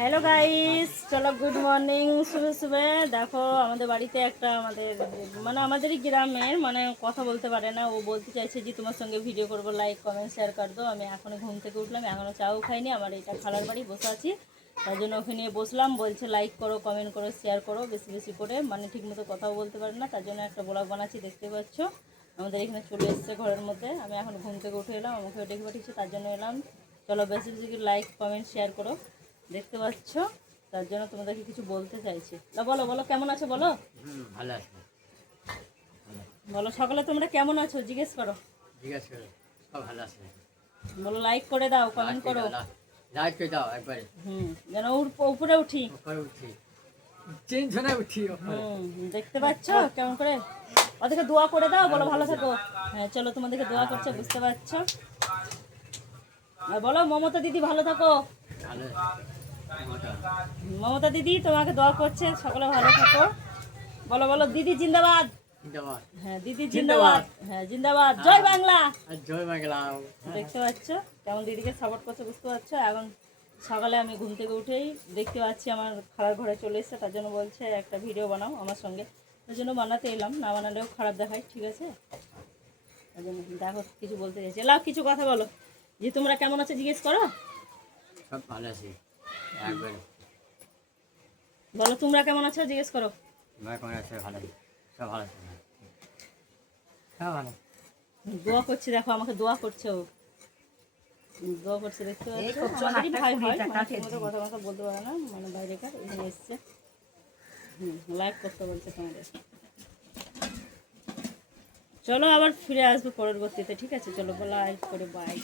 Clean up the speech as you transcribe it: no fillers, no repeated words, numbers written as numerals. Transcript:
Hello guys, চলো good morning. সুবে সুবে দেখো আমাদের বাড়িতে একটা আমাদেরই গ্রামের কথা বলতে পারে না, ও বলতে চাইছে যে তোমার সঙ্গে ভিডিও করবো, লাইক কমেন্ট শেয়ার কর দো। আমি এখনো ঘুম থেকে উঠলাম, এখনো চাও খাইনি, আমার এটা খালার বাড়ি বসে আছি, তার জন্য ওখানে বসলাম। বলছে লাইক করো, কমেন্ট করো, শেয়ার করো বেশি বেশি করে, ঠিকমতো কথাও বলতে পারে না, তার জন্য একটা ব্লগ বানাচ্ছি, দেখতে পাচ্ছ। আমাদের এখানে চলে এসছে ঘরের মধ্যে, আমি এখন ঘুম থেকে উঠে এলাম, আমাকে ডেকে পাঠিয়েছে, তার জন্য এলাম। চলো বেশি বেশি লাইক কমেন্ট শেয়ার করো, দেখতে পাচ্ছ, তার জন্য তোমাদেরকে কিছু বলতে চাইছি। বলো বলো, কেমন আছো বলো? ভালো আছে। বলো সকালে তোমরা কেমন আছো, জিজ্ঞেস করো। সব ভালো আছে। বলো লাইক করে দাও, কমেন্ট করো, লাইক করে দাও একবারে। যেন উপরে উঠি, দেখতে পাচ্ছ কেমন করে। ওদেরকে দোয়া করে দাও, বলো ভালো থাকো। হ্যাঁ চলো, তোমাদেরকে দোয়া করছে, বুঝতে পারছো। আর বলো মমতা দিদি ভালো থাকো। মমতা দিদি তোমাকে দোয়া করছে, সকলে ভালো থাকো। বলো বলো দিদি জিন্দাবাদ। হ্যাঁ দিদি জিন্দাবাদ, হ্যাঁ জিন্দাবাদ, জয় বাংলা, জয় বাংলা। দেখতে পাচ্ছ কেমন দিদিকে সাপোর্ট করছে, বুঝতে পারছো। এখন সকালে আমি ঘুম থেকে উঠেই দেখতে পাচ্ছি আমার খালার ঘরে চলে এসছে, তার জন্য বলছে একটা ভিডিও বানাও আমার সঙ্গে, তার জন্য বানাতে এলাম, না বানালেও খারাপ দেখায়, ঠিক আছে। তার জন্য দেখো কিছু বলতে চাইছি, লাভ কিছু কথা বলো, যে তোমরা কেমন আছো জিজ্ঞেস করো। সব ভালো আছি একবারে। বলো তোমরা কেমন আছো জিজ্ঞেস করো। কেমন আছে? ভালো, সব ভালো আছে, সব ভালো। দোয়া করছি, দেখো আমাকে দোয়া করছে, ও দোয়া করছে, দেখতে পাচ্ছ। আমাদেরই ভাই হয়, ঠিকমতো কথা বলতে পারে না, বাইরেকার, এখানে এসছে, লাইক করতে বলছে তোমাদের। চলো আবার ফিরে আসবো পরবর্তীতে, ঠিক আছে। চলো লাইক করে বাই।